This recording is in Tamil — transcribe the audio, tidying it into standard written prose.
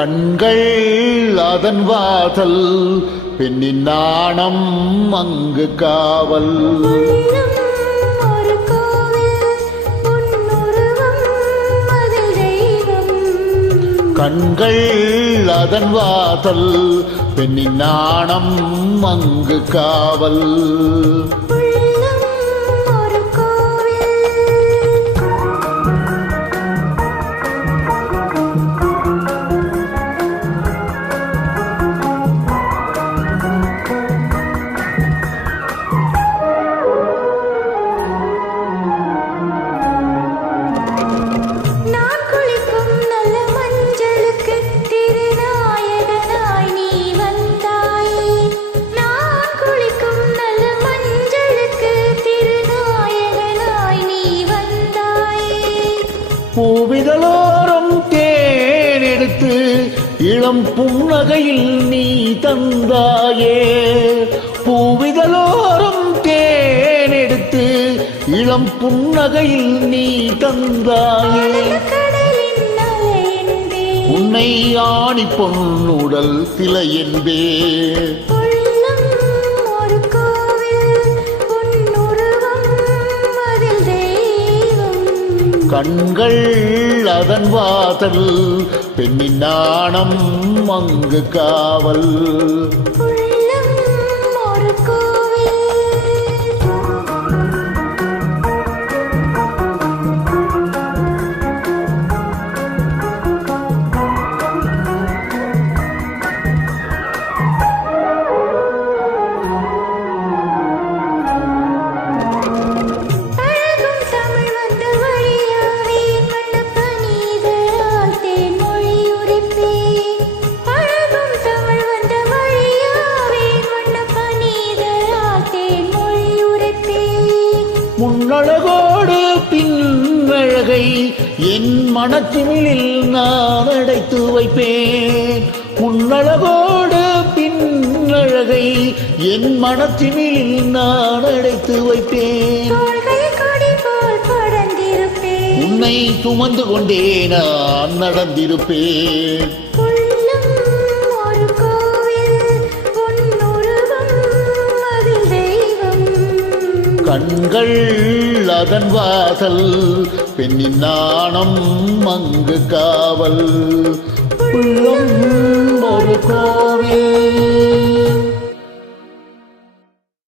கண்கள் அதன் வாசல் பெண்ணின் நாணம் அங்கு காவல். கண்கள் அதன் வாசல் பெண்ணின் நாணம் அங்கு காவல். பூவிதழோரம் தேனெடுத்து இளம் புன்னகையில் நீ தந்தாயே. பூவிதழோரம் தேனெடுத்து இளம் புன்னகையில் நீ தந்தாயே. உன்னை ஆணி பொன்னுடல் திலை என்பே. கண்கள் அதன் வாசல் பெண்ணின் நாணம் அங்கு காவல். முன்னழகோடு பின்னழகை என் மனத்திமிழில் நான் அடைத்து வைப்பேன். முன்னழகோடு பின்னழகை என் மனத்திமிழில் நான் அடைத்து வைப்பேன். உன்னை சுமந்து கொண்டே நான் நடந்திருப்பேன். கண்கள் அதன் வாசல் பெண்ணின் நாணம் அங்கு காவல். உள்ளம் ஒரு கோவில்.